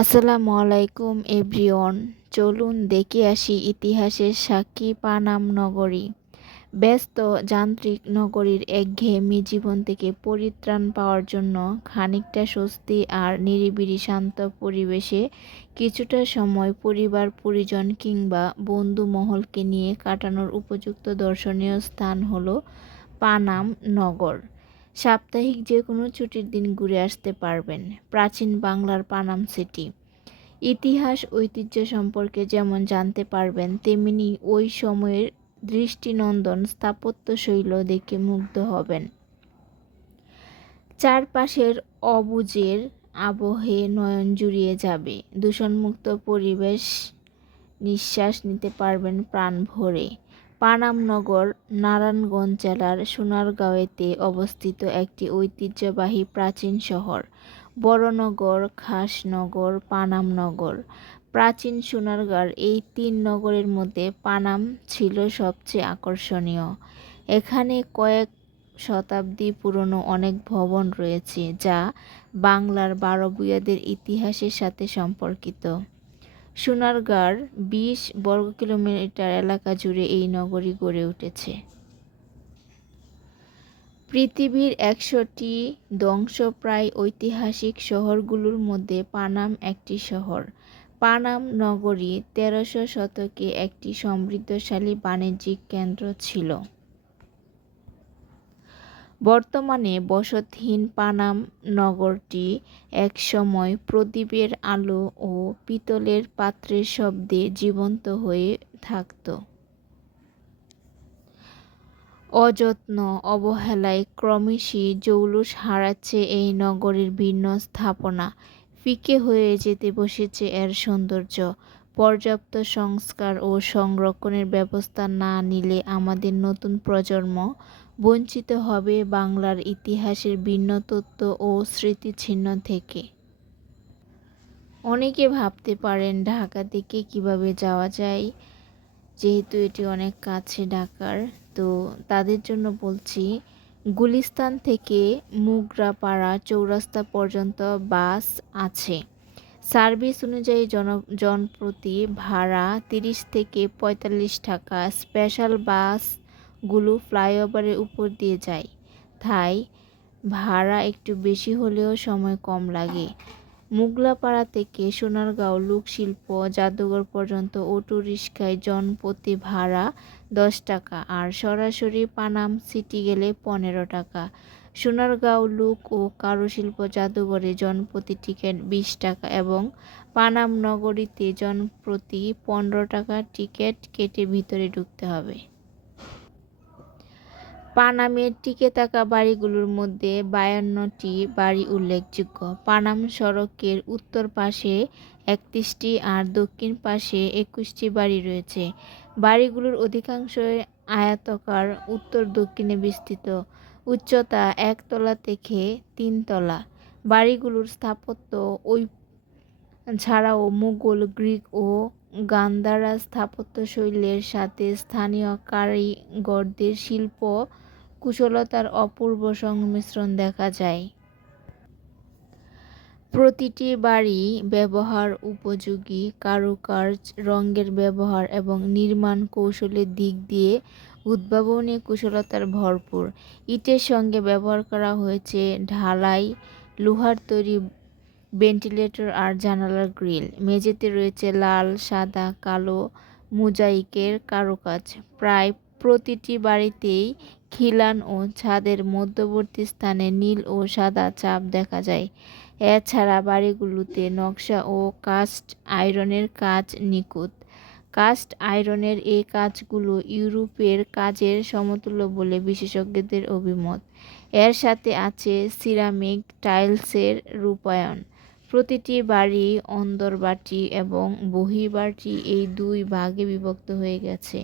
আসসালামু আলাইকুম এভরিওয়ান। চলুন দেখে আসি ইতিহাসের সাক্ষী পানাম নগরী। ব্যস্ত যান্ত্রিক নগরীর একঘেয়েমি জীবন থেকে পরিত্রাণ পাওয়ার জন্য খানিকটা স্বস্তি আর নিরিবিলি শান্ত পরিবেশে কিছুটা সময় পরিবার পরিজন কিংবা বন্ধু মহলকে নিয়ে কাটানোর উপযুক্ত দর্শনীয় স্থান হলো পানাম নগর। সাপ্তাহিক যে কোনো ছুটির দিন ঘুরে আসতে পারবেন প্রাচীন বাংলার পানাম সিটি। ইতিহাস ঐতিহ্য সম্পর্কে যেমন জানতে পারবেন, তেমনি ওই সময়ের দৃষ্টিনন্দন স্থাপত্যশৈল দেখে মুগ্ধ হবেন। চারপাশের অবুঝের আবহে নয়ন জুড়িয়ে যাবে, দূষণমুক্ত পরিবেশ নিঃশ্বাস নিতে পারবেন প্রাণ ভরে। পানাম নগর নারায়ণগঞ্জ জেলার সোনারগাঁওতে অবস্থিত একটি ঐতিহ্যবাহী প্রাচীন শহর। বড়নগর, খাসনগর, পানাম নগর। প্রাচীন সোনারগাঁর এই তিন নগরের মধ্যে পানাম ছিল সবচেয়ে আকর্ষণীয়। এখানে কয়েক শতাব্দী পুরনো অনেক ভবন রয়েছে, যা বাংলার 12 ভূঁইয়াদের ইতিহাসের সাথে সম্পর্কিত। সোনারগাঁর 20 বর্গকিলোমিটার এলাকা জুড়ে এই নগরী গড়ে উঠেছে। পৃথিবীর 100টি ধ্বংসপ্রায় ঐতিহাসিক শহরগুলোর মধ্যে পানাম একটি শহর। পানাম নগরী 1300 শতকে একটি সমৃদ্ধশালী বাণিজ্যিক কেন্দ্র ছিল। বর্তমানে বসতহীন পানাম নগরটি একসময় প্রদীপের আলো ও পিতলের পাত্রের শব্দে জীবন্ত হয়ে থাকত। অযত্ন অবহেলায় ক্রমশই জৌলুস হারাচ্ছে এই নগরীর ভিন্ন স্থাপনা, ফিকে হয়ে যেতে বসেছে এর সৌন্দর্য। পর্যাপ্ত সংস্কার ও সংরক্ষণের ব্যবস্থা না নিলে আমাদের নতুন প্রজন্ম বঞ্চিত হবে বাংলার ইতিহাসের ভিন্ন তথ্য ও স্মৃতিচিহ্ন থেকে। অনেকে ভাবতে পারেন ঢাকা থেকে কিভাবে যাওয়া যায়, যেহেতু এটি অনেক কাছে ঢাকার। তো তাদের জন্য বলছি, গুলিস্তান থেকে মুগরাপাড়া চৌরাস্তা পর্যন্ত বাস আছে। সার্ভিস অনুযায়ী জনপ্রতি ভাড়া 30 থেকে 45 টাকা। স্পেশাল বাসগুলো ফ্লাইওভারের উপর দিয়ে যায়, তাই ভাড়া একটু বেশি হলেও সময় কম লাগে। মুগলাপাড়া থেকে সোনারগাঁও লোকশিল্প জাদুঘর পর্যন্ত অটো রিকশায় জনপ্রতি ভাড়া 10 টাকা, আর সরাসরি পানাম সিটি গেলে 15 টাকা। সোনারগাঁও লোক ও কারুশিল্প জাদুঘরে জনপ্রতি টিকিট 20 টাকা এবং পানাম নগরীতে জনপ্রতি 15 টাকা টিকিট কেটে ভিতরে ঢুকতে হবে। পানামের টিকে থাকা বাড়িগুলোর মধ্যে 52টি বাড়ি উল্লেখযোগ্য। পানাম সড়কের উত্তর পাশে 31টি আর দক্ষিণ পাশে 21টি বাড়ি রয়েছে। বাড়িগুলোর অধিকাংশই আয়তাকার, উত্তর দক্ষিণে বিস্তৃত। উচ্চতা 1 তলা থেকে 3 তলা। বাড়িগুলোর স্থাপত্য ওই ছাড়াও মুঘল, গ্রিক ও গান্ধারা স্থাপত্যশৈলীর সাথে স্থানীয় কারিগরদের শিল্প কুশলতার অপূর্ব সংমিশ্রণ দেখা যায়। প্রতিটি বাড়ি ব্যবহার উপযোগী, কারুকার্য, রঙের ব্যবহার এবং নির্মাণ কৌশলের দিক দিয়ে উদ্ভাবনী কুশলতার ভরপুর। ইটের সঙ্গে ব্যবহার করা হয়েছে ঢালাই, লোহার তৈরি ভেন্টিলেটর আর জানালার গ্রিল। মেঝেতে রয়েছে লাল, সাদা, কালো মোজাইকের কারুকাজ। প্রায় প্রতিটি বাড়িতেই খিলান ও ছাদের মধ্যবর্তী স্থানে নীল ও সাদা চাপ দেখা যায়। এছাড়া বাড়িগুলোতে নকশা ও কাস্ট আয়রনের কাজ নিখুঁত। কাস্ট আয়রনের এই কাজগুলো ইউরোপের কাজের সমতুল্য বলে বিশেষজ্ঞদের অভিমত। এর সাথে আছে সিরামিক টাইলসের রূপায়ণ। প্রতিটি বাড়ি অন্দরবাড়ি এবং বহির্বাড়ি এই দুই ভাগে বিভক্ত হয়ে গেছে।